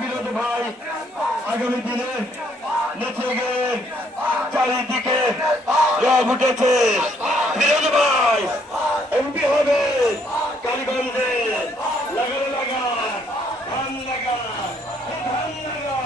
বিরোধ ভাই আগামী দিনে নেচে গিয়ে চারিদিকে রব উঠেছে। বিরোধ ভাই এমপি হবে কালীগঞ্জে, লাগানো লাগা ধান লাগা ধান লাগা।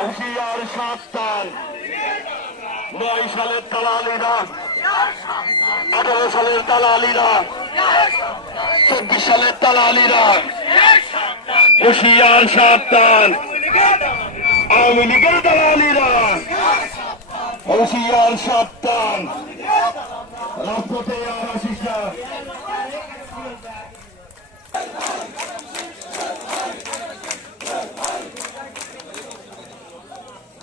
হুশিয়ার সাবধান, 9 সালের দালালিরা, 18 সালের দালালিরা, 24 সালের দালালিরা, হুশিয়ার সাবধান। আওয়ামী লীগের দালালিরা, হুশিয়ার সাবধান। রাজপথে আর আসিস না।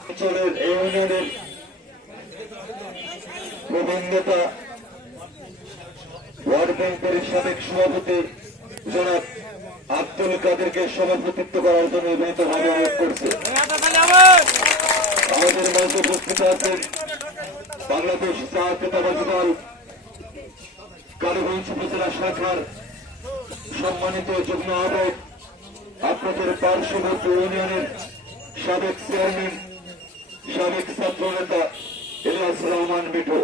অঞ্চলের এই ইউনিয়নের প্রবীণ নেতা ওয়ার্ড ব্যাংকের সাবেক সভাপতি জনাব আব্দুল কাদেরকে সভাপতিত্ব করার জন্য বিনীতভাবে অনুরোধ করছে। আমাদের মঞ্চে উপস্থিত আছেন বাংলাদেশ জাতীয়তাবাদী দল কালীগঞ্জ উপজেলা শাখার সম্মানিত যুগ্ম আহ্বায়ক, আপনাদের পার্শ্ববর্তী ইউনিয়নের সাবেক চেয়ারম্যান, সাবেক ছাত্র নেতা ইলিয়াস রহমান মিঠু,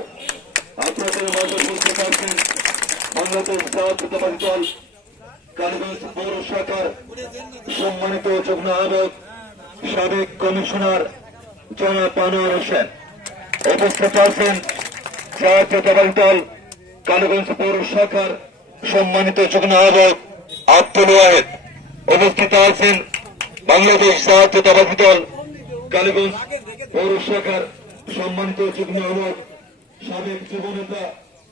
আপনাদের মাঝে উপস্থিত আছেন বাংলাদেশ জাতীয়তাবাদী দল কালীগঞ্জ পৌর শাখার সম্মানিত যুগ্ম আহ্বায়ক, সাবেক কমিশনার জনাব আনোয়ার হোসেন, উপস্থিত আছেন জাতীয়তাবাদী দল কালীগঞ্জ পৌর শাখার সম্মানিত যুগ্ম আহ্বায়ক আব্দুল ওয়াহেদ, উপস্থিত আছেন বাংলাদেশ জাতীয়তাবাদী দল কালীগঞ্জ পৌর শাখার সম্মানিত যুগ্ম আহ্বায়ক সাবেক যুব নেতা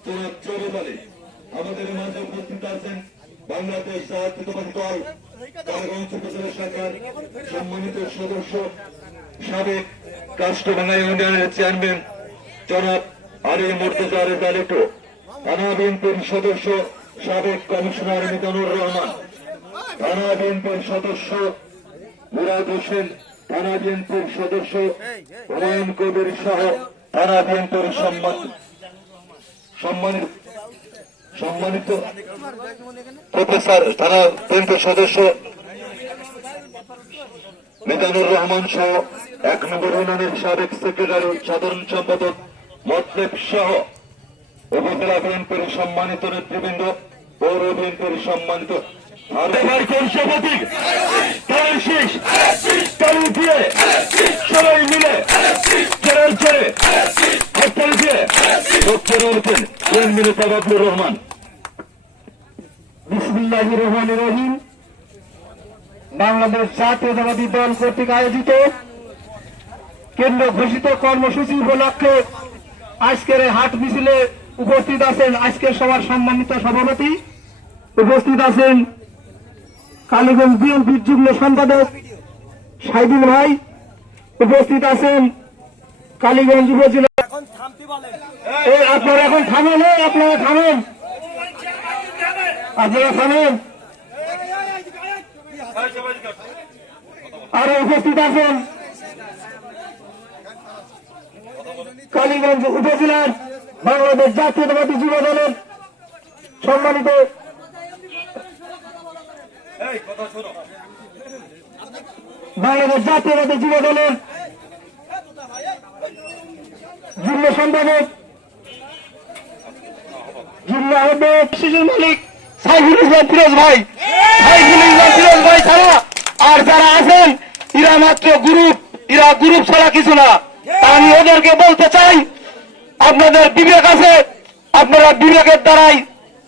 জনাব জবেদ আলী। আমাদের মাঝে উপস্থিত আছেন বাংলাদেশ জাতীয়তাবাদী দল কালীগঞ্জ উপজেলা শাখার সম্মানিত সদস্য, সাবেক কাষ্টভাঙ্গা ইউনিয়নের চেয়ারম্যান জনাব আলী মুর্তজা রেজা লিটু, থানা বিএনপির সদস্য সাবেক কমিশনার মিজানুর রহমান, থানা বিএনপির সদস্য মুরাদ হোসেন, থানা বিএনপির সদস্য হুমায়ুন কবির সহ থানা বিএনপির সম্মানিত প্রফেসর, থানা বিএনপির সদস্য মিজানুর রহমান সহ 1 নম্বর ইউনিয়নের সাবেক সেক্রেটারি সাধারণ সম্পাদক মতলেব সহ উপজেলা বিএনপির সম্মানিত নেতৃবৃন্দ, পৌর বিএনপির সম্মানিত সভাপতি, সবাই মিলে আব্দুর রহমান। বিসমিল্লাহির রহমানির রহিম। বাংলাদেশ জাতীয়তাবাদী দল কর্তৃক আয়োজিত কেন্দ্র ঘোষিত কর্মসূচি উপলক্ষে আজকের হাট মিছিলে উপস্থিত আছেন আজকের সভার সম্মানিত সভাপতি, উপস্থিত আছেন কালীগঞ্জ বিএনপির যুগ্ম সম্পাদক সাইদুল ভাই, উপস্থিত আছেন কালীগঞ্জ উপজেলা। আপনারা এখন থামেন, আপনারা থামেন, আপনারা থামেন। আরো উপস্থিত আছেন কালীগঞ্জ উপজেলার বাংলাদেশ জাতীয়তাবাদী যুব দলের সম্মানিত বাংলাদেশ জাতীয়তাবাদী যুব দলের যুগ্ম সম্পাদক যুগ্ম আহ্বায়ক শিশুর মালিক সাইফুল ইসলাম ফিরোজ ভাই, সাইফুল ইসলাম ফিরোজ ভাই ছাড়া আর যারা আছেন এরা মাত্র গ্রুপ, এরা গ্রুপ ছাড়া কিছু না। আমি ওদেরকে বলতে চাই, আপনাদের বিবেক আছে, আপনারা বিবেকের দ্বারাই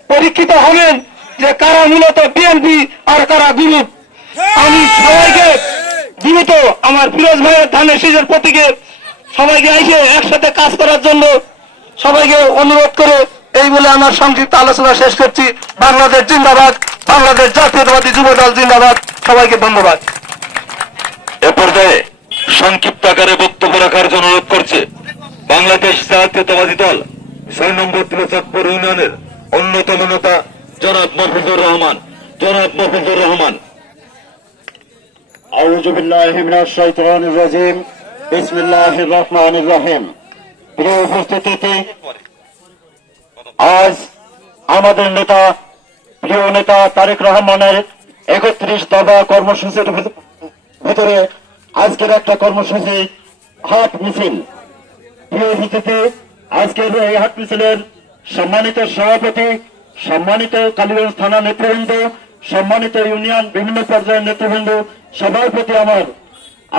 পরীক্ষিত হবেন যে কারা মূলত বিএনপি আর কারা গ্রুপ। আমি সবাইকে দ্রুত আমার ফিরোজ ভাইয়ের ধানের শীষের প্রতীকে সবাইকে এসে একসাথে কাজ করার জন্য সবাইকে অনুরোধ করে এই বলে আমার সংক্ষিপ্ত আলোচনা শেষ করছি। বাংলাদেশ জিন্দাবাদ, বাংলাদেশ জাতীয়তাবাদী যুব দল জিন্দাবাদ। সবাইকে ধন্যবাদ। এ পর্যায়ে সংক্ষিপ্ত আকারে বক্তব্য রাখার জন্য অনুরোধ করছে বাংলাদেশ জাতীয়তাবাদী দল 6 নম্বর তিলচাঁদপুর ইউনিয়নের অন্যতম নেতা জনাব মফিজুর রহমান। জনাব মফিজুর রহমান। আউযু বিল্লাহি মিনাশ শাইতানির রাজিম। বিসমিল্লাহির রহমানির রহিম। প্রিয় উপস্থিতি, আজ আমাদের নেতা, প্রিয় নেতা তারেক রহমানের 31 দফা কর্মসূচির ভিতরে আজকের একটা কর্মসূচি হাট মিছিল। প্রিয় উপস্থিতি, আজকের এই হাট মিছিলের সম্মানিত সভাপতি, সম্মানিত কালীগঞ্জ থানা নেতৃবৃন্দ, সম্মানিত ইউনিয়ন বিভিন্ন পর্যায়ের নেতৃবৃন্দ, সবার প্রতি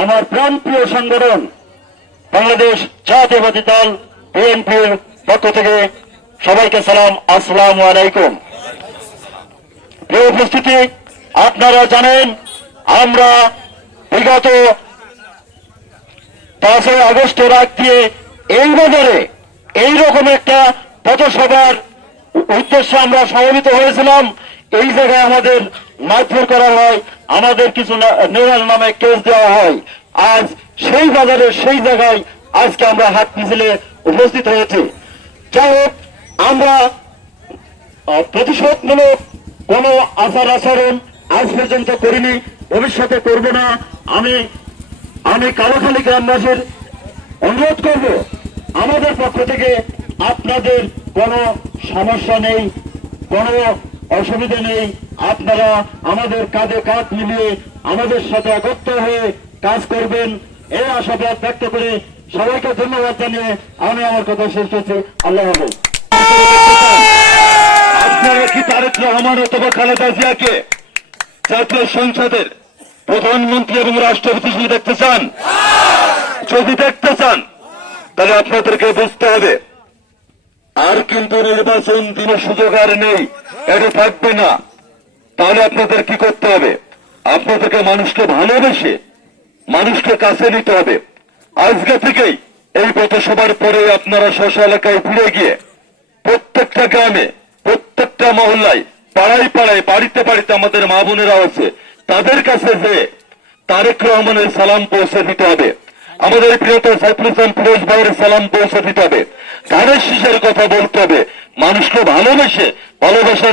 আমার প্রাণপ্রিয় সংগঠন বাংলাদেশ জাতীয়তাবাদী দল বিএনপির পক্ষ থেকে সবাইকে সালাম, আসসালামু আলাইকুম। প্রিয় উপস্থিতি, আপনারা জানেন আমরা বিগত 5 আগস্টের আগ দিয়ে এই বাজারে এইরকম একটা পথসভার উদ্দেশ্যে আমরা সমবেত হয়েছিলাম। এই জায়গায় আমাদের মারধর করা হয়, আমাদের কিছু নেওয়ার নামে কেস দেওয়া হয়। আজ সেই বাজারে সেই জায়গায় আজকে আমরা হাট মিছিলে উপস্থিত হয়েছি। যাই হোক, আমরা প্রতিশোধমূলক কোন আচার আচরণ আজ পর্যন্ত করিনি, ভবিষ্যতে করব না। আমি কালোখালী গ্রামবাসীর অনুরোধ করব, আমাদের পক্ষ থেকে আপনাদের কোনো সমস্যা নেই, কোনো অসুবিধা নেই। আপনারা আমাদের কাঁধে কাঁধ মিলিয়ে আমাদের সাথে একত্র হয়ে কাজ করবেন, এই আশাবাদ ব্যক্ত করে সবাইকে ধন্যবাদ জানিয়ে আমি আমার কথা শেষ করছি। আল্লাহ হাফেজ। আপনারা কি তারেক রহমান অথবা খালেদা জিয়াকে জাতীয় সংসদের প্রধানমন্ত্রী এবং রাষ্ট্রপতি হিসেবে দেখতে চান? যদি দেখতে চান তাহলে আপনাদেরকে বুঝতে হবে আর কিন্তু নির্বাচন দিনের সুযোগ আর নেই, এটা থাকবে না। তাহলে আপনাদের কি করতে হবে? আপনাদেরকে মানুষকে ভালোবেসে মানুষকে কাছে নিতে হবে। আজকে থেকেই এই পথসভার পরে আপনারা স্ব এলাকায় ঘুরে গিয়ে প্রত্যেকটা গ্রামে, প্রত্যেকটা মহল্লায়, পাড়ায় পাড়ায়, বাড়িতে বাড়িতে আমাদের মা বোনেরা আছে, তাদের কাছে যে তারেক রহমানের সালাম পৌঁছে দিতে হবে, আমাদের প্রিয়তম সাইফুল ইসলাম ফিরোজ ভাইয়ের সালাম পৌঁছে দিতে হবে, ধানের শীষের কথা বলতে হবে, মানুষকে ভালোবেসে ভালোবাসা